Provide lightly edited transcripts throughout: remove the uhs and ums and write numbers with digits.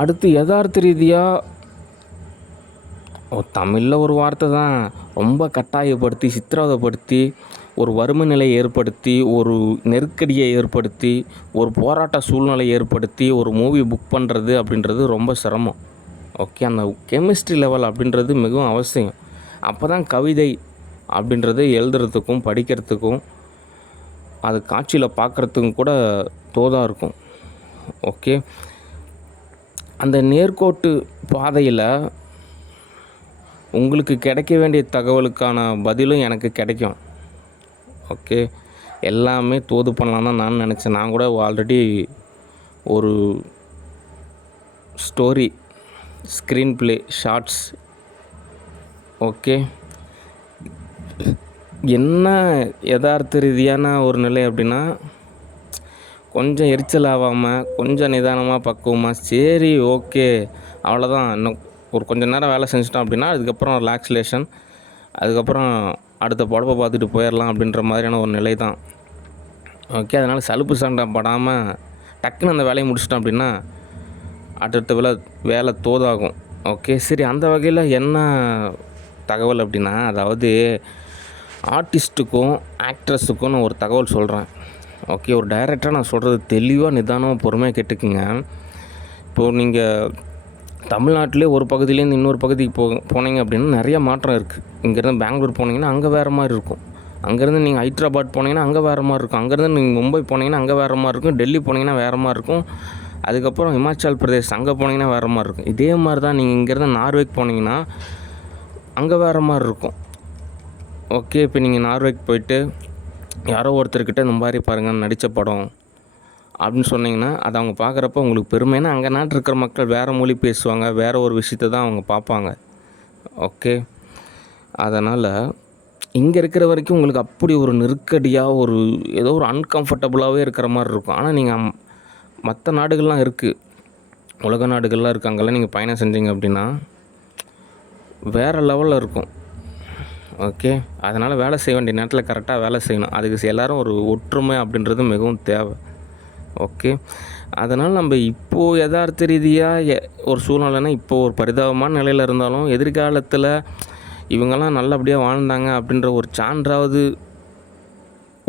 அடுத்து எதார்த்த ரீதியாக தமிழில் ஒரு வார்த்தை தான், ரொம்ப கட்டாயப்படுத்தி சித்திரவதைப்படுத்தி ஒரு வறுமை நிலையை ஏற்படுத்தி ஒரு நெருக்கடியை ஏற்படுத்தி ஒரு போராட்ட சூழ்நிலையை ஏற்படுத்தி ஒரு மூவி புக் பண்ணுறது அப்படின்றது ரொம்ப சிரமம். ஓகே, அந்த கெமிஸ்ட்ரி லெவல் அப்படின்றது மிகவும் அவசியம். அப்போ தான் கவிதை அப்படின்றது எழுதுறதுக்கும் படிக்கிறதுக்கும் அது காட்சியில் பார்க்குறதுக்கும் கூட தோதாக இருக்கும். ஓகே, அந்த நேர்கோட்டு பாதையில் உங்களுக்கு கிடைக்க வேண்டிய தகவலுக்கான பதிலும் எனக்கு கிடைக்கும். ஓகே, எல்லாமே தோது பண்ணலாம் தான் நான் நினச்சேன். நான் கூட ஆல்ரெடி ஒரு story, screenplay, shorts, okay, என்ன யதார்த்த ரீதியான ஒரு நிலை அப்படின்னா, கொஞ்சம் எரிச்சல் ஆகாமல் கொஞ்சம் நிதானமாக பக்குவமாக சரி ஓகே அவ்வளோதான், இன்னும் ஒரு கொஞ்சம் நேரம் வேலை செஞ்சிட்டோம் அப்படின்னா அதுக்கப்புறம் ரிலாக்ஸேஷன், அதுக்கப்புறம் அடுத்த படப்பை பார்த்துட்டு போயிடலாம் அப்படின்ற மாதிரியான ஒரு நிலை தான். ஓகே, அதனால் சலுப்பு சண்டை படாமல் டக்குன்னு அந்த வேலையை முடிச்சிட்டோம் அப்படின்னா அடுத்த வேலை தோதாகும். ஓகே, சரி, அந்த வகையில் என்ன தகவல் அப்படின்னா, அதாவது ஆர்டிஸ்ட்டுக்கும் ஆக்ட்ரஸுக்கும் நான் ஒரு தகவல் சொல்கிறேன். ஓகே, ஒரு டைரக்டராக நான் சொல்கிறது தெளிவாக நிதானமாக பொறுமையாக கேட்டுக்குங்க. இப்போது நீங்கள் தமிழ்நாட்டிலே ஒரு பகுதியிலேருந்து இன்னொரு பகுதிக்கு போனீங்க அப்படின்னா நிறைய மாற்றம் இருக்குது. இங்கேருந்து பெங்களூர் போனீங்கன்னா அங்கே வேறு மாதிரி இருக்கும். அங்கேருந்து நீங்கள் ஹைட்ராபாத் போனீங்கன்னா அங்கே வேறு மாதிரி இருக்கும். அங்கேருந்து நீங்கள் மும்பை போனீங்கன்னா அங்கே வேறு மாதிரி இருக்கும். டெல்லி போனீங்கன்னா வேறு மாதிரி இருக்கும். அதுக்கப்புறம் ஹிமாச்சல் பிரதேஷ் அங்கே போனீங்கன்னா வேறு மாதிரி இருக்கும். இதே மாதிரி தான் நீங்கள் இங்கேருந்து நார்வேக்கு போனீங்கன்னா அங்கே வேறு மாதிரி இருக்கும். ஓகே, இப்போ நீங்கள் நார்வேக்கு போயிட்டு யாரோ ஒருத்தர்கிட்ட இந்த மாதிரி பாருங்கள் நடித்த படம் அப்படின்னு சொன்னிங்கன்னா அது அவங்க பார்க்குறப்ப உங்களுக்கு பெருமைன்னா அங்கே நாட்டில் இருக்கிற மக்கள் வேறு மொழி பேசுவாங்க, வேறு ஒரு விஷயத்தை தான் அவங்க பார்ப்பாங்க. ஓகே, அதனால் இங்கே இருக்கிற வரைக்கும் உங்களுக்கு அப்படி ஒரு நெருக்கடியாக ஒரு ஏதோ ஒரு அன்கம்ஃபர்டபுளாகவே இருக்கிற மாதிரி இருக்கும். ஆனால் நீங்கள் மற்ற நாடுகள்லாம் இருக்குது, உலக நாடுகள்லாம் இருக்குது, அங்கெல்லாம் நீங்கள் பயணம் செஞ்சீங்க அப்படின்னா வேறு லெவலில் இருக்கும். ஓகே, அதனால் வேலை செய்ய வேண்டிய நேரத்தில் கரெக்டாக வேலை செய்யணும். அதுக்கு எல்லோரும் ஒரு ஒற்றுமை அப்படின்றது மிகவும் தேவை. ஓகே, அதனால் நம்ம இப்போது யதார்த்த ரீதியாக ஒரு சூழ்நிலைன்னா இப்போது ஒரு பரிதாபமான நிலையில் இருந்தாலும் எதிர்காலத்தில் இவங்கெல்லாம் நல்லபடியாக வாழ்ந்தாங்க அப்படின்ற ஒரு சான்றாவது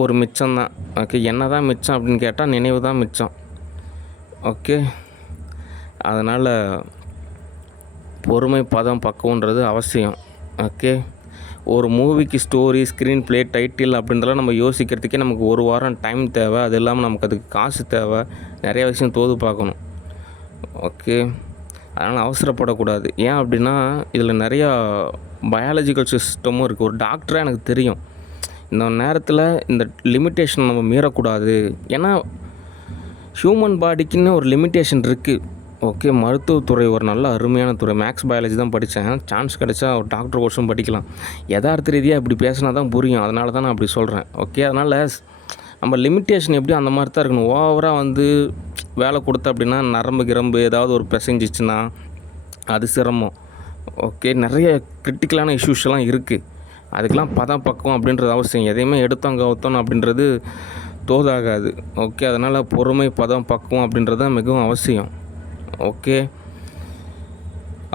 ஒரு மிச்சம்தான். ஓகே, என்ன தான் மிச்சம் அப்படின்னு கேட்டால் நினைவு தான் மிச்சம். ஓகே, அதனால் பொறுமை, பதம், பக்குவன்றது அவசியம். ஓகே, ஒரு மூவிக்கு ஸ்டோரி, ஸ்க்ரீன் ப்ளே, டைட்டில் அப்படின்றலாம் நம்ம யோசிக்கிறதுக்கே நமக்கு ஒரு வாரம் டைம் தேவை. அது இல்லாமல் நமக்கு அதுக்கு காசு தேவை, நிறைய விஷயம் தோது பார்க்கணும். ஓகே, அதனால் அவசரப்படக்கூடாது. ஏன் அப்படின்னா இதில் நிறையா பயாலஜிக்கல் சிஸ்டமும் இருக்குது. ஒரு டாக்டராக எனக்கு தெரியும் இந்த நேரத்தில் இந்த லிமிட்டேஷன் நம்ம மீறக்கூடாது. ஏன்னா ஹியூமன் பாடிக்குன்னு ஒரு லிமிட்டேஷன் இருக்குது. ஓகே, மருத்துவத்துறை ஒரு நல்ல அருமையான துறை. மேக்ஸ் பயாலஜி தான் படித்தேன். சான்ஸ் கிடைச்சா ஒரு டாக்டர் கோர்ஸும் படிக்கலாம். யதார்த்த ரீதியாக இப்படி பேசினா தான் புரியும், அதனால தான் நான் அப்படி சொல்கிறேன். ஓகே, அதனால் நம்ம லிமிட்டேஷன் எப்படி அந்த மாதிரி தான் இருக்கணும். ஓவராக வேலை கொடுத்த அப்படின்னா நரம்பு கிரம்பு ஏதாவது ஒரு பிசைஞ்சிச்சுன்னா அது சிரமம். ஓகே, நிறைய கிரிட்டிக்கலான இஷ்யூஸ்லாம் இருக்குது. அதுக்கெலாம் பதம் பக்குவம் அப்படின்றது அவசியம். எதையுமே எடுத்தோம் கவுத்தோம் அப்படின்றது தோதாகாது. ஓகே, அதனால் பொறுமை, பதம், பக்குவம் அப்படின்றது தான் மிகவும் அவசியம். ஓகே,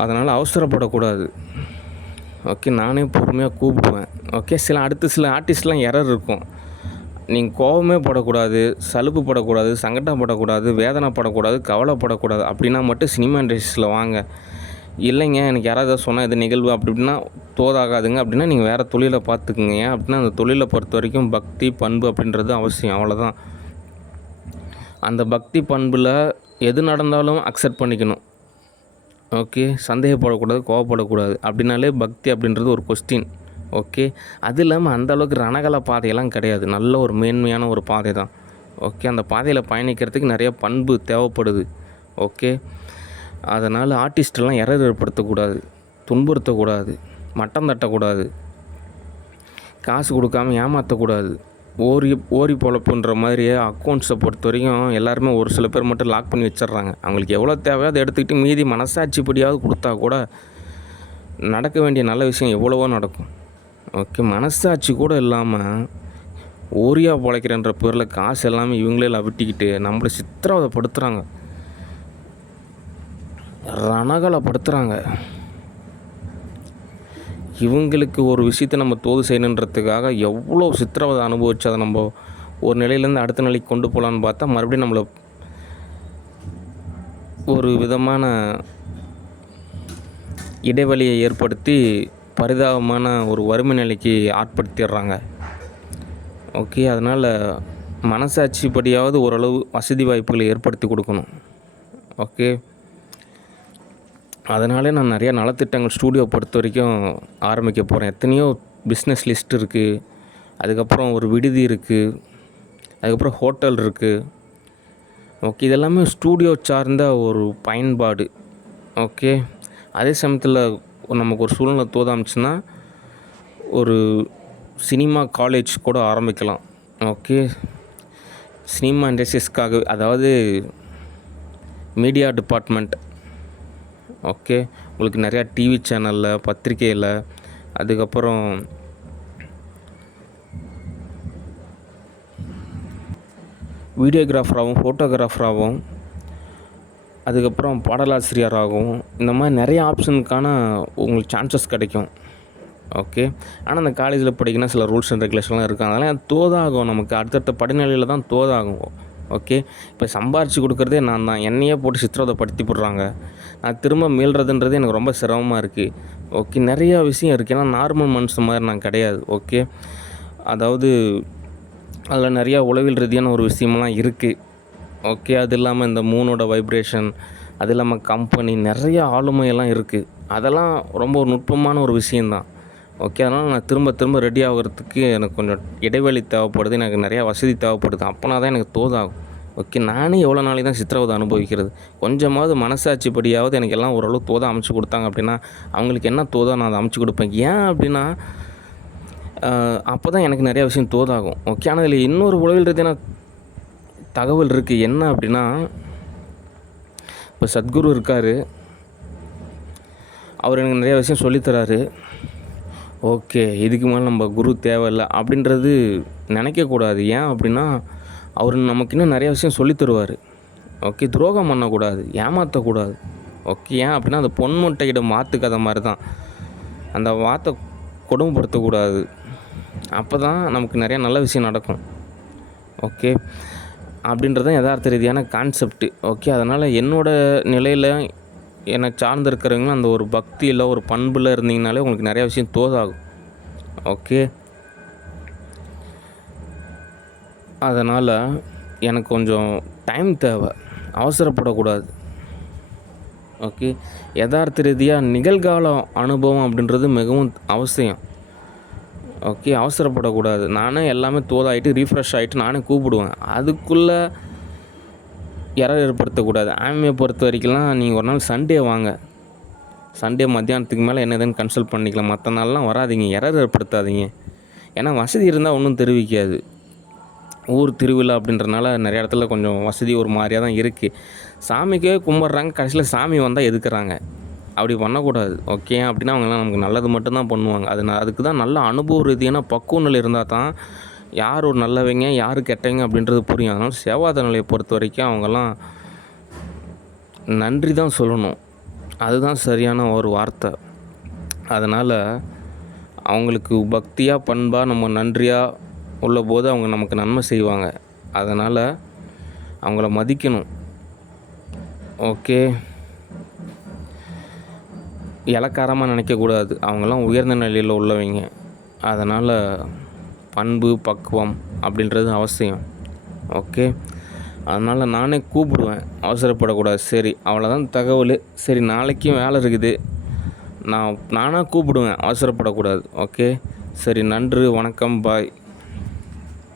அதனால் அவசரப்படக்கூடாது. ஓகே, நானே பொறுமையாக கூப்பிடுவேன். ஓகே, அடுத்து சில ஆர்டிஸ்ட்லாம் எரர் இருக்கும். நீங்கள் கோபமே படக்கூடாது, சலுப்பு படக்கூடாது, சங்கடப்படக்கூடாது, வேதனைப்படக்கூடாது, கவலைப்படக்கூடாது. அப்படின்னா மட்டும் சினிமா இண்டஸ்ட்ரியில் வாங்க. இல்லைங்க எனக்கு யாராவது சொன்னால் இது நிகழ்வு அப்படி இப்படின்னா தோதாகாதுங்க அப்படின்னா நீங்கள் வேறு தொழிலை பார்த்துக்குங்க. ஏன் அப்படின்னா அந்த தொழிலை பொறுத்த வரைக்கும் பக்தி, பண்பு அப்படின்றது அவசியம். அவ்வளோதான். அந்த பக்தி பண்பில் எது நடந்தாலும் அக்செப்ட் பண்ணிக்கணும். ஓகே, சந்தேகப்படக்கூடாது, கோவப்படக்கூடாது. அப்படின்னாலே பக்தி அப்படின்றது ஒரு கொஸ்டின். ஓகே, அது இல்லாமல் அந்தளவுக்கு ரணகல பாதையெல்லாம் கிடையாது. நல்ல ஒரு மேன்மையான ஒரு பாதை தான். ஓகே, அந்த பாதையில் பயணிக்கிறதுக்கு நிறைய பண்பு தேவைப்படுது. ஓகே, அதனால் ஆர்டிஸ்டெல்லாம் எரர் ஏற்படுத்தக்கூடாது, துன்புறுத்தக்கூடாது, மட்டம் தட்டக்கூடாது, காசு கொடுக்காமல் ஏமாற்றக்கூடாது. ஓரி பொழப்புன்ற மாதிரியே அக்கௌண்ட்ஸை பொறுத்த வரைக்கும் எல்லாருமே ஒரு சில பேர் மட்டும் லாக் பண்ணி வச்சிட்றாங்க. அவங்களுக்கு எவ்வளோ தேவையோ அதை எடுத்துக்கிட்டு மீதி மனசாட்சிப்படியாவது கொடுத்தா கூட நடக்க வேண்டிய நல்ல விஷயம் எவ்வளவோ நடக்கும். ஓகே, மனசாட்சி கூட இல்லாமல் ஓரியா பிழைக்கிறன்ற பேரில் காசு எல்லாமே இவங்களே அவிட்டிக்கிட்டு நம்மளை சித்திரவதைப்படுத்துகிறாங்க. ரணகலப்படுத்துகிறாங்க. இவங்களுக்கு ஒரு விஷயத்தை நம்ம தோது செய்யணுன்றதுக்காக எவ்வளோ சித்திரவதை அனுபவித்து அதை நம்ம ஒரு நிலையிலேருந்து அடுத்த நிலைக்கு கொண்டு போகலான்னு பார்த்தா மறுபடியும் நம்மளை ஒரு விதமான இடைவெளியை ஏற்படுத்தி பரிதாபமான ஒரு வறுமை நிலைக்கு ஆட்படுத்திடுறாங்க. ஓகே, அதனால் மனசாட்சிப்படியாவது ஓரளவு வசதி வாய்ப்புகளை ஏற்படுத்தி கொடுக்கணும். ஓகே, அதனாலே நான் நிறையா நலத்திட்டங்கள் ஸ்டூடியோ பொறுத்த வரைக்கும் ஆரம்பிக்க போகிறேன். எத்தனையோ பிஸ்னஸ் லிஸ்ட் இருக்குது, அதுக்கப்புறம் ஒரு விடுதி இருக்குது, அதுக்கப்புறம் ஹோட்டல் இருக்குது. ஓகே, இதெல்லாமே ஸ்டூடியோ சார்ந்த ஒரு பயன்பாடு. ஓகே, அதே சமயத்தில் நமக்கு ஒரு சூழ்நிலை தோதாமிச்சுன்னா ஒரு சினிமா காலேஜ் கூட ஆரம்பிக்கலாம். ஓகே, சினிமா இண்டஸ்ட்ரீஸ்க்காக, அதாவது மீடியா டிபார்ட்மெண்ட். ஓகே, உங்களுக்கு நிறையா டிவி சேனலில், பத்திரிக்கையில், அதுக்கப்புறம் வீடியோகிராஃபராகவும் ஃபோட்டோகிராஃபராகவும், அதுக்கப்புறம் பாடலாசிரியராகவும், இந்த மாதிரி நிறைய ஆப்ஷனுக்கான உங்களுக்கு சான்சஸ் கிடைக்கும். ஓகே, ஆனால் அந்த காலேஜில் படிக்கணும்னா சில ரூல்ஸ் அண்ட் ரெகுலேஷன்லாம் இருக்குது. அதெல்லாம் தோதாகும், நமக்கு அடுத்தடுத்த படிநிலையில் தான் தோதாகும். ஓகே, இப்போ சம்பாரித்து கொடுக்குறதே நான் தான், என்னையே போட்டு சித்திரவதைப்படுத்தி போடுறாங்க. நான் திரும்ப மீள்றதுன்றது எனக்கு ரொம்ப சிரமமாக இருக்குது. ஓகே, நிறையா விஷயம் இருக்குது. ஏன்னா நார்மல் மனுஷன் மாதிரி நான் கிடையாது. ஓகே, அதாவது அதில் நிறையா உளவியல் ரீதியான ஒரு விஷயமெல்லாம் இருக்குது. ஓகே, அது இல்லாமல் இந்த மூனோட வைப்ரேஷன், அது இல்லாமல் கம்பெனி, நிறைய ஆளுமையெல்லாம் இருக்குது. அதெல்லாம் ரொம்ப ஒரு நுட்பமான ஒரு விஷயந்தான். ஓகே, அதனால் நான் திரும்ப ரெடி ஆகிறதுக்கு எனக்கு கொஞ்சம் இடைவெளி தேவைப்படுது, எனக்கு நிறையா வசதி தேவைப்படுது. அப்போனா தான் எனக்கு தோதாகும். ஓகே, நானே எவ்வளோ நாளைக்கு தான் சித்திரவதை அனுபவிக்கிறது? கொஞ்சமாவது மனசாட்சிப்படியாவது எனக்கு எல்லாம் ஓரளவு தோதா அமைச்சு கொடுத்தாங்க அப்படின்னா அவங்களுக்கு என்ன தோதோ நான் அதை அமைச்சு கொடுப்பேன். ஏன் அப்படின்னா அப்போ தான் எனக்கு நிறையா விஷயம் தோதாகும். ஓகே, ஆனால் இதில் இன்னொரு உளவியல் ரீதியான தகவல் இருக்குது. என்ன அப்படின்னா, இப்போ சத்குரு இருக்கார், அவர் எனக்கு நிறையா விஷயம் சொல்லித்தராரு. ஓகே, இதுக்கு மேலே நம்ம குரு தேவையில்லை அப்படின்றது நினைக்கக்கூடாது. ஏன் அப்படின்னா அவர் நமக்கு இன்னும் நிறையா விஷயம் சொல்லித்தருவார். ஓகே, துரோகம் பண்ணக்கூடாது, ஏமாற்றக்கூடாது. ஓகே, ஏன் அப்படின்னா அந்த பொன்முட்டையிட மாற்று கதை மாதிரி தான். அந்த வார்த்தை கொடுமைப்படுத்தக்கூடாது. அப்போ தான் நமக்கு நிறையா நல்ல விஷயம் நடக்கும். ஓகே, அப்படின்றது தான் யதார்த்த ரீதியான கான்செப்ட்டு. ஓகே, அதனால் என்னோடய நிலையில் என்னை சார்ந்திருக்கிறவங்களும் அந்த ஒரு பக்தியில் ஒரு பண்பில் இருந்தீங்கனாலே உங்களுக்கு நிறையா விஷயம் தோதாகும். ஓகே, அதனால் எனக்கு கொஞ்சம் டைம் தேவை, அவசரப்படக்கூடாது. ஓகே, யதார்த்த ரீதியாக நிகழ்கால அனுபவம் அப்படின்றது மிகவும் அவசியம். ஓகே, அவசரப்படக்கூடாது. நானே எல்லாமே தோதாகிட்டு ரீஃப்ரெஷ் ஆகிட்டு நானே கூப்பிடுவேன். அதுக்குள்ளே எரர் ஏற்படுத்தக்கூடாது. ஆன்மீகை பொறுத்த வரைக்கும்லாம் நீங்கள் ஒரு நாள் சண்டே வாங்க, சண்டே மத்தியானத்துக்கு மேலே என்ன எதுன்னு கன்சல்ட் பண்ணிக்கலாம். மற்ற நாள்லாம் வராதிங்க, எரர் ஏற்படுத்தாதீங்க. ஏன்னா வசதி இருந்தால் ஒன்றும் தெரிவிக்காது. ஊர் திருவிழா அப்படின்றனால நிறைய இடத்துல கொஞ்சம் வசதி ஒரு மாதிரியாக தான் இருக்குது. சாமிக்கே கும்பிட்றாங்க, கடைசியில் சாமி வந்தால் எதுக்குறாங்க. அப்படி பண்ணக்கூடாது. ஓகே, அப்படின்னா அவங்களாம் நமக்கு நல்லது மட்டும்தான் பண்ணுவாங்க. அதுக்கு தான் நல்ல அனுபவ ரீதியான பக்குவ நிலை இருந்தால் தான் யார் ஒரு நல்லவங்க யார் கெட்டவங்க அப்படின்றது புரியும். அதனால் சேவாத நிலையை பொறுத்த வரைக்கும் அவங்கெல்லாம் நன்றி தான் சொல்லணும். அதுதான் சரியான ஒரு வார்த்தை. அதனால் அவங்களுக்கு பக்தியாக பண்பாக நம்ம நன்றியாக உள்ள போது அவங்க நமக்கு நன்மை செய்வாங்க. அதனால் அவங்கள மதிக்கணும். ஓகே, இளக்காரமாக நினைக்கக்கூடாது. அவங்கெல்லாம் உயர்ந்த நிலையில் உள்ளவங்க. அதனால் பண்பு பக்குவம் அப்படின்றது அவசியம். ஓகே, அதனால் நானே கூப்பிடுவேன், அவசரப்படக்கூடாது. சரி, அவ்வளோதான் தகவல். சரி, நாளைக்கும் வேலை இருக்குது, நானாக கூப்பிடுவேன், அவசரப்படக்கூடாது. ஓகே, சரி, நன்றி, வணக்கம், பாய்.